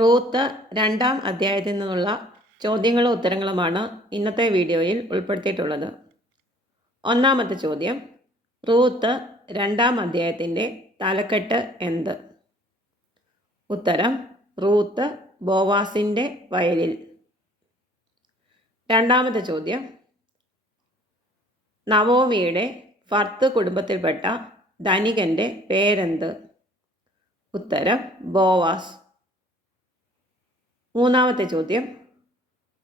Ruth രണ്ടാം അധ്യായത്തിൽ നിന്നുള്ള ചോദ്യങ്ങളും ഉത്തരങ്ങളുമാണ് ഇന്നത്തെ വീഡിയോയിൽ ഉൾപ്പെടുത്തിയിട്ടുള്ളത്. ഒന്നാമത്തെ ചോദ്യം, റൂത്ത് രണ്ടാം അധ്യായത്തിൻ്റെ തലക്കെട്ട് എന്ത്? ഉത്തരം, റൂത്ത് ബോവാസിൻ്റെ വയലിൽ. രണ്ടാമത്തെ ചോദ്യം, നവോമിയുടെ ഫർത്ത് കുടുംബത്തിൽപ്പെട്ട ധനികൻ്റെ പേരെന്ത്? ഉത്തരം, ബോവാസ്. മൂന്നാമത്തെ ചോദ്യം,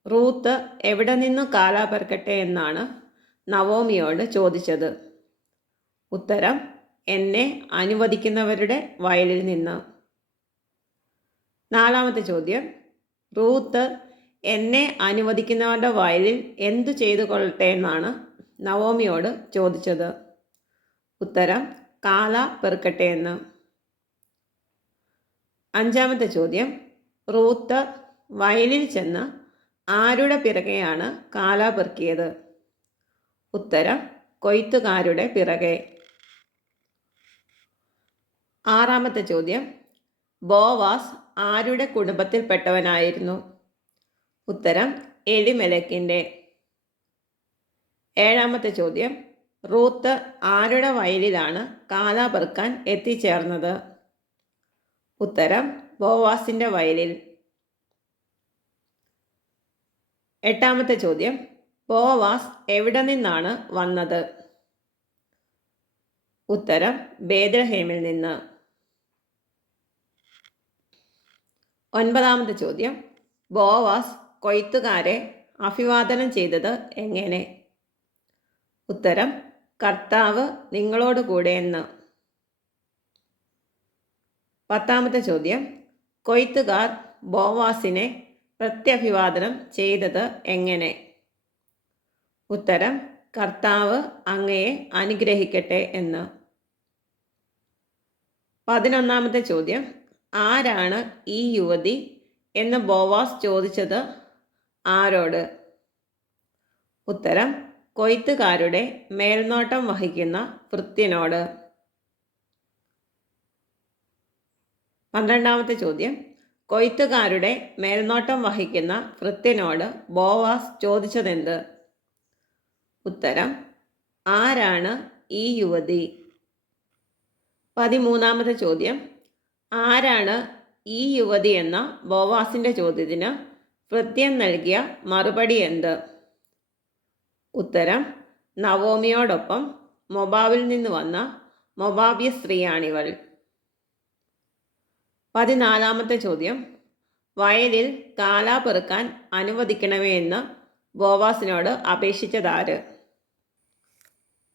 റൂത്ത് എവിടെ നിന്ന് കാലാ പെറുക്കട്ടെ എന്നാണ് നവോമിയോട് ചോദിച്ചത്? ഉത്തരം, എന്നെ അനുവദിക്കുന്നവരുടെ വയലിൽ നിന്ന്. നാലാമത്തെ ചോദ്യം, റൂത്ത് എന്നെ അനുവദിക്കുന്നവരുടെ വയലിൽ എന്തു ചെയ്തു കൊള്ളട്ടെ എന്നാണ് നവോമിയോട് ചോദിച്ചത്? ഉത്തരം, കാല പെറുക്കട്ടെ എന്ന്. അഞ്ചാമത്തെ ചോദ്യം, റൂത്ത് വയലിൽ ചെന്ന് ആരുടെ പിറകെയാണ് കാല പെറുക്കിയത്? ഉത്തരം, കൊയ്ത്തുകാരുടെ പിറകെ. ആറാമത്തെ ചോദ്യം, ബോവാസ് ആരുടെ കുടുംബത്തിൽപ്പെട്ടവനായിരുന്നു? ഉത്തരം, എലിമെലെക്കിൻ്റെ. ഏഴാമത്തെ ചോദ്യം, റൂത്ത് ആരുടെ വയലിലാണ് കാല പെറുക്കാൻ എത്തിച്ചേർന്നത്? ഉത്തരം, ബോവാസിൻ്റെ വയലിൽ. എട്ടാമത്തെ ചോദ്യം, ബോവാസ് എവിടെ നിന്നാണ് വന്നത്? ഉത്തരം, ബേത്ലഹേമിൽ നിന്ന്. ഒൻപതാമത്തെ ചോദ്യം, ബോവാസ് കൊയ്ത്തുകാരെ അഭിവാദനം ചെയ്തത് എങ്ങനെ? ഉത്തരം, കർത്താവ് നിങ്ങളോട് കൂടെ എന്ന്. പത്താമത്തെ ചോദ്യം, കൊയ്ത്തുകാർ ബോവാസിനെ പ്രത്യഭിവാദനം ചെയ്തത് എങ്ങനെ? ഉത്തരം, കർത്താവ് അങ്ങയെ അനുഗ്രഹിക്കട്ടെ എന്ന്. 11ാമത്തെ ചോദ്യം, ആരാണ് ഈ യുവതി എന്ന് ബോവാസ് ചോദിച്ചത് ആരോട്? ഉത്തരം, കൊയ്ത്തുകാരുടെ മേൽനോട്ടം വഹിക്കുന്ന ഭൃത്യനോട്. 12ാമത്തെ ചോദ്യം, കൊയ്ത്തുകാരുടെ മേൽനോട്ടം വഹിക്കുന്ന ഭൃത്യനോട് ബോവാസ് ചോദിച്ചതെന്ത്? ഉത്തരം, ആരാണ് ഈ യുവതി? 13ാമത്തെ ചോദ്യം, ആരാണ് ഈ യുവതി എന്ന ബോവാസിൻ്റെ ചോദ്യത്തിന് ഭൃത്യൻ നൽകിയ മറുപടി എന്ത്? ഉത്തരം, നവോമിയോടൊപ്പം മൊബാബിൽ നിന്ന് വന്ന മൊബാബ്യ സ്ത്രീയാണിവൾ. 14ാമത്തെ ചോദ്യം, വയലിൽ കാല പെറുക്കാൻ അനുവദിക്കണമേ എന്ന് ബോവാസിനോട് അപേക്ഷിച്ചതാര്?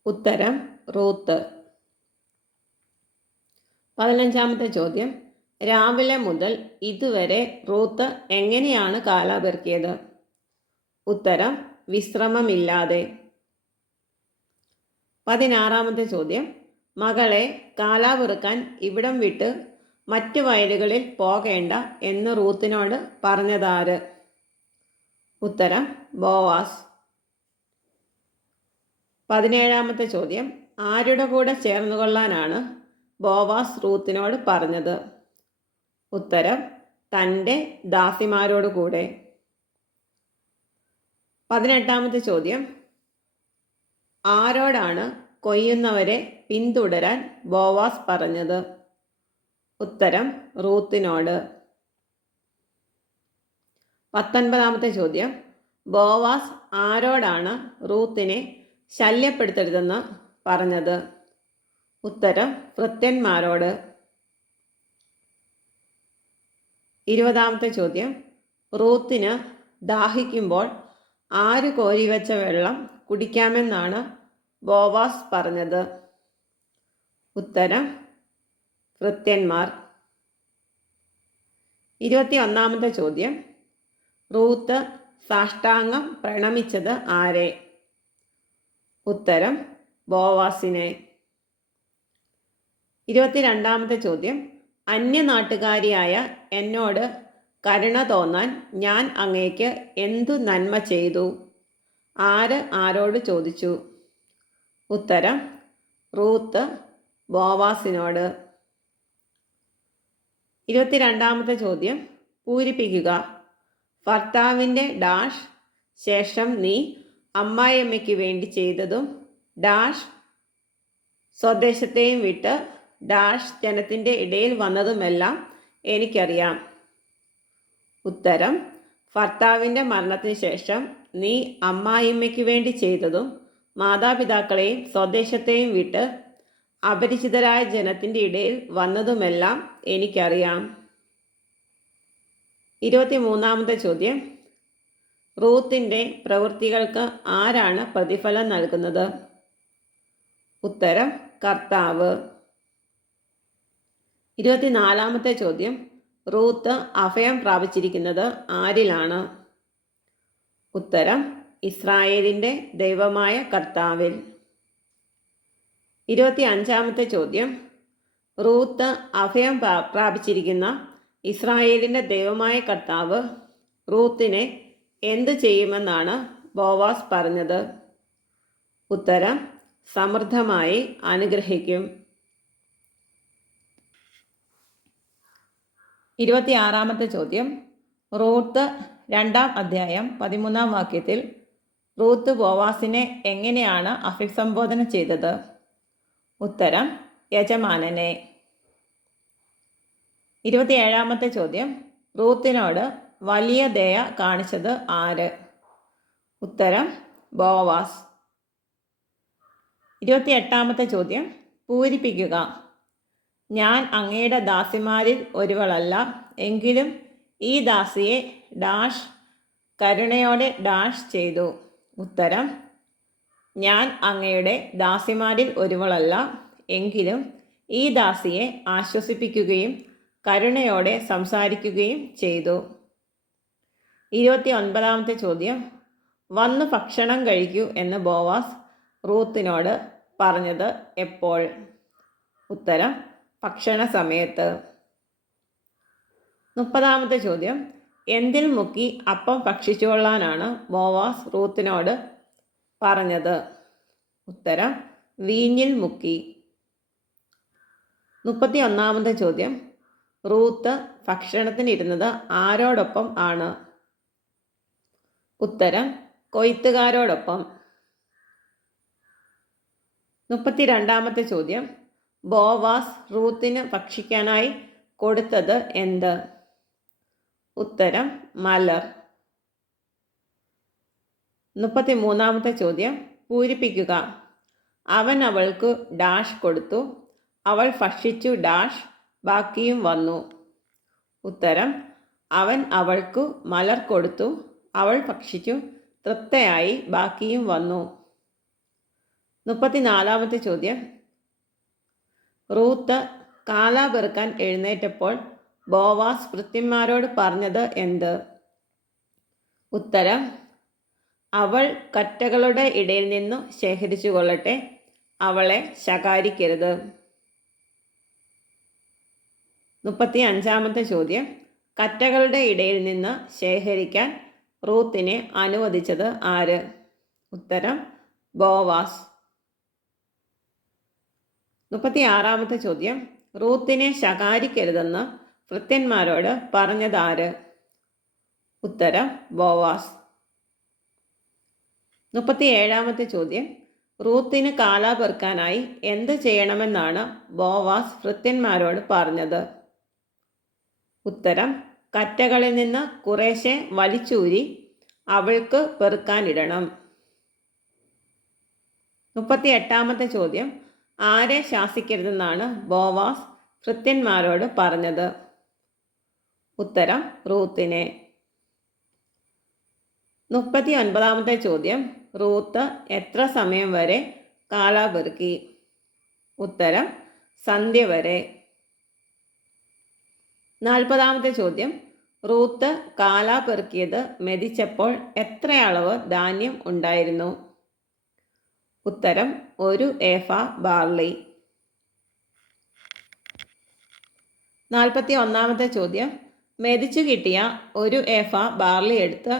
ഉത്തരം, റൂത്ത്. 15ാമത്തെ ചോദ്യം, രാവിലെ മുതൽ ഇതുവരെ റൂത്ത് എങ്ങനെയാണ് കാല പെറുക്കിയത്? ഉത്തരം, വിശ്രമമില്ലാതെ. 16ാമത്തെ ചോദ്യം, മകളെ കാല പെറുക്കാൻ ഇവിടം വിട്ട് മറ്റു വയലുകളിൽ പോകേണ്ട എന്ന് റൂത്തിനോട് പറഞ്ഞതാര്? ഉത്തരം, ബോവാസ്. 17ാമത്തെ ചോദ്യം, ആരുടെ കൂടെ ചേർന്നുകൊള്ളാനാണ് ബോവാസ് റൂത്തിനോട് പറഞ്ഞത്? ഉത്തരം, തൻ്റെ ദാസിമാരോട് കൂടെ. 18ാമത്തെ ചോദ്യം, ആരോടാണ് കൊയ്യുന്നവരെ പിന്തുടരാൻ ബോവാസ് പറഞ്ഞത്? ഉത്തരം, റൂത്തിനോട്. 19ാമത്തെ ചോദ്യം, ബോവാസ് ആരോടാണ് റൂത്തിനെ ശല്യപ്പെടുത്തരുതെന്ന് പറഞ്ഞത്? ഉത്തരം, ഭൃത്യന്മാരോട്. 20ാമത്തെ ചോദ്യം, റൂത്തിന് ദാഹിക്കുമ്പോൾ ആര് കോരിവെച്ച വെള്ളം കുടിക്കാമെന്നാണ് ബോവാസ് പറഞ്ഞത്? ഉത്തരം, ഭൃത്യന്മാർ. 21ാമത്തെ ചോദ്യം, റൂത്ത് സാഷ്ടാംഗം പ്രണമിച്ചത് ആരെ? ഉത്തരം, ബോവാസിനെ. 22ാമത്തെ ചോദ്യം, അന്യനാട്ടുകാരിയായ എന്നോട് കരുണ തോന്നാൻ ഞാൻ അങ്ങേക്ക് എന്തു നന്മ ചെയ്തു? ആര് ആരോട് ചോദിച്ചു? ഉത്തരം, റൂത്ത് ബോവാസിനോട്. 22ാമത്തെ ചോദ്യം, പൂരിപ്പിക്കുക. ഭർത്താവിൻ്റെ ഡാഷ് ശേഷം നീ അമ്മായിയമ്മയ്ക്ക് വേണ്ടി ചെയ്തതും ഡാഷ് സ്വദേശത്തെയും വിട്ട് ഡാഷ് ജനത്തിൻ്റെ ഇടയിൽ വന്നതുമെല്ലാം എനിക്കറിയാം. ഉത്തരം: ഭർത്താവിൻ്റെ മരണത്തിന് ശേഷം നീ അമ്മായിയമ്മയ്ക്ക് വേണ്ടി ചെയ്തതും മാതാപിതാക്കളെയും സ്വദേശത്തെയും വിട്ട് അപരിചിതരായ ജനത്തിൻ്റെ ഇടയിൽ വന്നതുമെല്ലാം എനിക്കറിയാം. 23-ാമത്തെ ചോദ്യം. റൂത്തിൻ്റെ പ്രവൃത്തികൾക്ക് ആരാണ് പ്രതിഫലം നൽകുന്നത്? ഉത്തരം: കർത്താവ്. 24-ാമത്തെ ചോദ്യം. റൂത്ത് അഭയം പ്രാപിച്ചിരിക്കുന്നത് ആരിലാണ്? ഉത്തരം: ഇസ്രായേലിൻ്റെ ദൈവമായ കർത്താവിൽ. 25-ാമത്തെ ചോദ്യം. റൂത്ത് അഭയം പ്രാപിച്ചിരിക്കുന്ന ഇസ്രായേലിൻ്റെ ദൈവമായ കർത്താവ് റൂത്തിനെ എന്തു ചെയ്യുമെന്നാണ് ബോവാസ് പറഞ്ഞത്? ഉത്തരം: സമൃദ്ധമായി അനുഗ്രഹിക്കും. 26-ാമത്തെ ചോദ്യം. റൂത്ത് 2-ാം അധ്യായം 13-ാം വാക്യത്തിൽ റൂത്ത് ബോവാസിനെ എങ്ങനെയാണ് അഭിസംബോധന ചെയ്തത്? ഉത്തരം: യജമാനനെ. 27-ാമത്തെ ചോദ്യം. റൂത്തിനോട് വലിയ ദയ കാണിച്ചത് ആര്? ഉത്തരം: ബോവാസ്. 28-ാമത്തെ ചോദ്യം. പൂരിപ്പിക്കുക. ഞാൻ അങ്ങയുടെ ദാസിമാരിൽ ഒരുവളല്ല, എങ്കിലും ഈ ദാസിയെ ഡാഷ് കരുണയോടെ ഡാഷ് ചെയ്തു. ഉത്തരം: ഞാൻ അങ്ങയുടെ ദാസിമാരിൽ ഒരുവളല്ല, എങ്കിലും ഈ ദാസിയെ ആശ്വസിപ്പിക്കുകയും കരുണയോടെ സംസാരിക്കുകയും ചെയ്തു. 29-ാമത്തെ ചോദ്യം. വന്നു ഭക്ഷണം കഴിക്കൂ എന്ന് ബോവാസ് റൂത്തിനോട് പറഞ്ഞത് എപ്പോൾ? ഉത്തരം: ഭക്ഷണ സമയത്ത്. 30-ാമത്തെ ചോദ്യം. എന്തിൽ മുക്കി അപ്പം ഭക്ഷിച്ചുകൊള്ളാനാണ് ബോവാസ് റൂത്തിനോട് പറഞ്ഞത്? ഉത്തരം: വീഞ്ഞിൽ മുക്കി. 31-ാമത്തെ ചോദ്യം. റൂത്ത് ഭക്ഷണത്തിനിരുന്നത് ആരോടൊപ്പം ആണ്? ഉത്തരം: കൊയ്ത്തുകാരോടൊപ്പം. 32-ാമത്തെ ചോദ്യം. ബോവാസ് റൂത്തിന് ഭക്ഷിക്കാനായി കൊടുത്തത് എന്ത്? ഉത്തരം: മലർ. 33-ാമത്തെ ചോദ്യം. പൂരിപ്പിക്കുക. അവൻ അവൾക്ക് ഡാഷ് കൊടുത്തു, അവൾ ഭക്ഷിച്ചു ഡാഷ് ബാക്കിയും വന്നു. ഉത്തരം: അവൻ അവൾക്കു മലർ കൊടുത്തു, അവൾ ഭക്ഷിച്ചു തൃപ്തയായി ബാക്കിയും വന്നു. 34-ാമത്തെ ചോദ്യം. റൂത്ത് കാള പെറുക്കാൻ എഴുന്നേറ്റപ്പോൾ ബോവാസ് ഭൃത്യന്മാരോട് പറഞ്ഞത് എന്ത്? ഉത്തരം: അവൾ കറ്റകളുടെ ഇടയിൽ നിന്നു ശേഖരിച്ചു കൊള്ളട്ടെ, അവളെ ശകാരിക്കരുത്. 35-ാമത്തെ ചോദ്യം. കറ്റകളുടെ ഇടയിൽ നിന്ന് ശേഖരിക്കാൻ റൂത്തിനെ അനുവദിച്ചത് ആര്? ഉത്തരം: ബോവാസ്. 36-ാമത്തെ ചോദ്യം. റൂത്തിനെ ശകാരിക്കരുതെന്ന് ഭൃത്യന്മാരോട് പറഞ്ഞതാര്? ഉത്തരം: ബോവാസ്. 37-ാമത്തെ ചോദ്യം. റൂത്തിന് കാള പെറുക്കാനായി എന്ത് ചെയ്യണമെന്നാണ് ബോവാസ് ഭൃത്യന്മാരോട് പറഞ്ഞത്? ഉത്തരം: കറ്റകളിൽ നിന്ന് കുറേശ്ശെ വലിച്ചൂരി അവൾക്ക് പെറുക്കാനിടണം. 38-ാമത്തെ ചോദ്യം. ആരെ ശാസിക്കരുതെന്നാണ് ബോവാസ് ഭൃത്യന്മാരോട് പറഞ്ഞത്? ഉത്തരം: റൂത്തിനെ. 39-ാമത്തെ ചോദ്യം. റൂത്ത് എത്ര സമയം വരെ കാള പെറുക്കി? ഉത്തരം: സന്ധ്യ വരെ. 40-ാമത്തെ ചോദ്യം. റൂത്ത് കാള പെറുക്കിയത് മെതിച്ചപ്പോൾ എത്ര അളവ് ധാന്യം ഉണ്ടായിരുന്നു? ഉത്തരം: 1 ഏഫ ബാർലി. 41-ാമത്തെ ചോദ്യം. മെതിച്ചു കിട്ടിയ 1 ഏഫ ബാർലി എടുത്ത്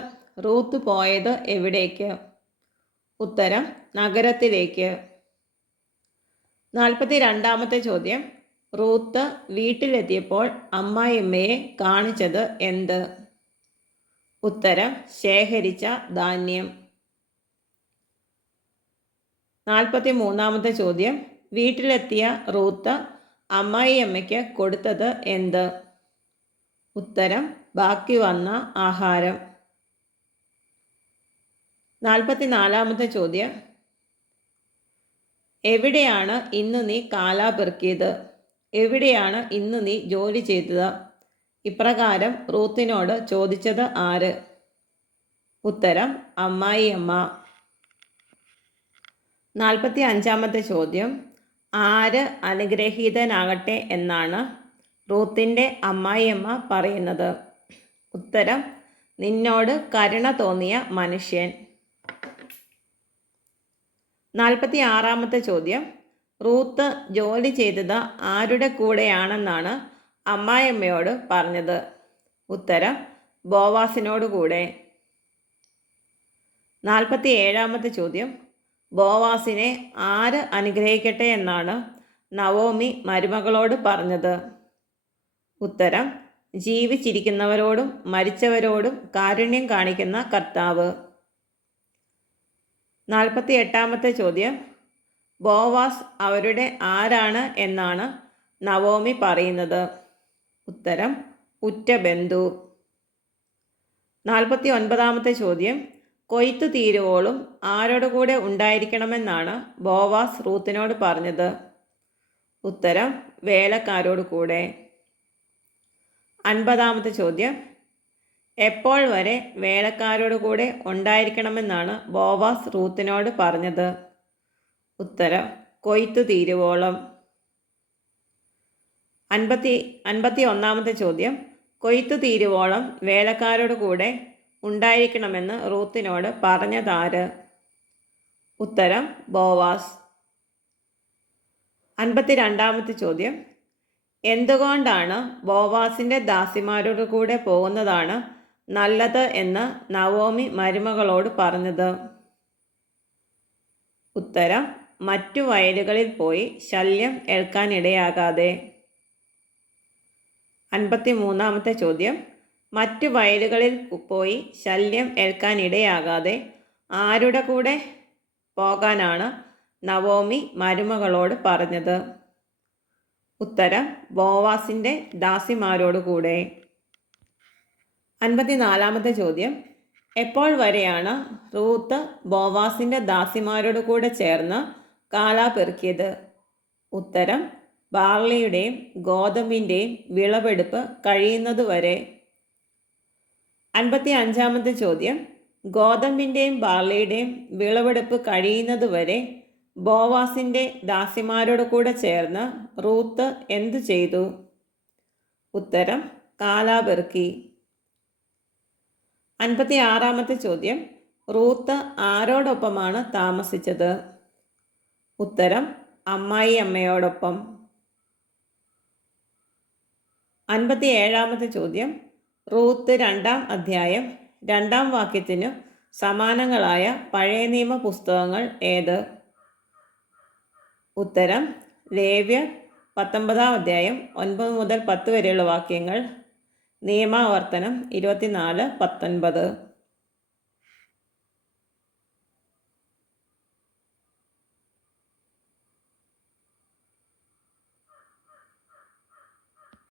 റൂത്ത് പോയത് എവിടേക്ക്? ഉത്തരം: നഗരത്തിലേക്ക്. 42-ാമത്തെ ചോദ്യം. റൂത്ത് വീട്ടിലെത്തിയപ്പോൾ അമ്മായിയമ്മയെ കാണിച്ചത് എന്ത്? ഉത്തരം ശേഖരിച്ച ധാന്യം. 43-ാമത്തെ ചോദ്യം. വീട്ടിലെത്തിയ റൂത്ത് അമ്മായിയമ്മയ്ക്ക് കൊടുത്തത് എന്ത്? ഉത്തരം ബാക്കി വന്ന ആഹാരം. 44-ാമത്തെ ചോദ്യം. എവിടെയാണ് ഇന്ന് നീ കാലാ പെറുക്കിയത്? എവിടെയാണ് ഇന്ന് നീ ജോലി ചെയ്തത്? ഇപ്രകാരം റൂത്തിനോട് ചോദിച്ചത് ആര്? ഉത്തരം അമ്മായിയമ്മ. 45-ാമത്തെ ചോദ്യം. ആര് അനുഗ്രഹീതനാകട്ടെ എന്നാണ് റൂത്തിൻ്റെ അമ്മായിയമ്മ പറയുന്നത്? ഉത്തരം നിന്നോട് കരുണ തോന്നിയ മനുഷ്യൻ. 46-ാമത്തെ ചോദ്യം. റൂത്ത് ജോലി ചെയ്തത് ആരുടെ കൂടെയാണെന്നാണ് അമ്മായിയമ്മയോട് പറഞ്ഞത്? ഉത്തരം ബോവാസിനോട് കൂടെ. 47-ാമത്തെ ചോദ്യം. ബോവാസിനെ ആര് അനുഗ്രഹിക്കട്ടെ എന്നാണ് നവോമി മരുമകളോട് പറഞ്ഞത്? ഉത്തരം ജീവിച്ചിരിക്കുന്നവരോടും മരിച്ചവരോടും കാരുണ്യം കാണിക്കുന്ന കർത്താവ്. 48-ാമത്തെ ചോദ്യം. ബോവാസ് അവരുടെ ആരാണ് എന്നാണ് നവോമി പറയുന്നത്? ഉത്തരം ഉറ്റ ബന്ധു. 49-ാമത്തെ ചോദ്യം. കൊയ്ത്തു തീരുവോളും ആരോട് കൂടെ ഉണ്ടായിരിക്കണമെന്നാണ് ബോവാസ് റൂത്തിനോട് പറഞ്ഞത്? ഉത്തരം വേലക്കാരോട് കൂടെ. 50-ാമത്തെ ചോദ്യം. എപ്പോൾ വരെ വേലക്കാരോട് കൂടെ ഉണ്ടായിരിക്കണമെന്നാണ് ബോവാസ് റൂത്തിനോട് പറഞ്ഞത്? ഉത്തരം കൊയ്ത്തു തീരുവോളം. 51-ാമത്തെ ചോദ്യം. കൊയ്ത്തു തീരുവോളം വേലക്കാരോട് കൂടെ ഉണ്ടായിരിക്കണമെന്ന് റൂത്തിനോട് പറഞ്ഞതാര്? ഉത്തരം ബോവാസ്. 52-ാമത്തെ ചോദ്യം. എന്തുകൊണ്ടാണ് ബോവാസിൻ്റെ ദാസിമാരോട് കൂടെ പോകുന്നതാണ് നല്ലത് എന്ന് നവോമി മരുമകളോട് പറഞ്ഞത്? ഉത്തരം മറ്റു വയലുകളിൽ പോയി ശല്യം ഏൽക്കാനിടയാകാതെ. 53-ാമത്തെ ചോദ്യം. മറ്റു വയലുകളിൽ പോയി ശല്യം ഏൽക്കാനിടയാകാതെ ആരുടെ കൂടെ പോകാനാണ് നവോമി മരുമകളോട് പറഞ്ഞത്? ഉത്തരം ബോവാസിൻ്റെ ദാസിമാരോട് കൂടെ. 54-ാമത്തെ ചോദ്യം. എപ്പോൾ വരെയാണ് റൂത്ത് ബോവാസിൻ്റെ ദാസിമാരോട് കൂടെ ചേർന്ന് കാലാ പെറുക്കിയത്? ഉത്തരം ബാർലിയുടെയും ഗോതമ്പിൻ്റെയും വിളവെടുപ്പ് കഴിയുന്നതുവരെ. 55-ാമത്തെ ചോദ്യം. ഗോതമ്പിൻ്റെയും ബാർലിയുടെയും വിളവെടുപ്പ് കഴിയുന്നതുവരെ ബോവാസിൻ്റെ ദാസിമാരോട് കൂടെ ചേർന്ന് റൂത്ത് എന്തു ചെയ്തു? ഉത്തരം കാലാ പെറുക്കി. 56-ാമത്തെ ചോദ്യം. റൂത്ത് ആരോടൊപ്പമാണ് താമസിച്ചത്? ഉത്തരം അമ്മായിയമ്മയോടൊപ്പം. 57-ാമത്തെ ചോദ്യം. റൂത്ത് 2-ാം അധ്യായം 2-ാം വാക്യത്തിനു സമാനങ്ങളായ പഴയ നിയമ പുസ്തകങ്ങൾ ഏത്? ഉത്തരം ലേവ്യർ 19-ാം അധ്യായം 9 മുതൽ 10 വരെയുള്ള വാക്യങ്ങൾ, നിയമാവർത്തനം 24-19.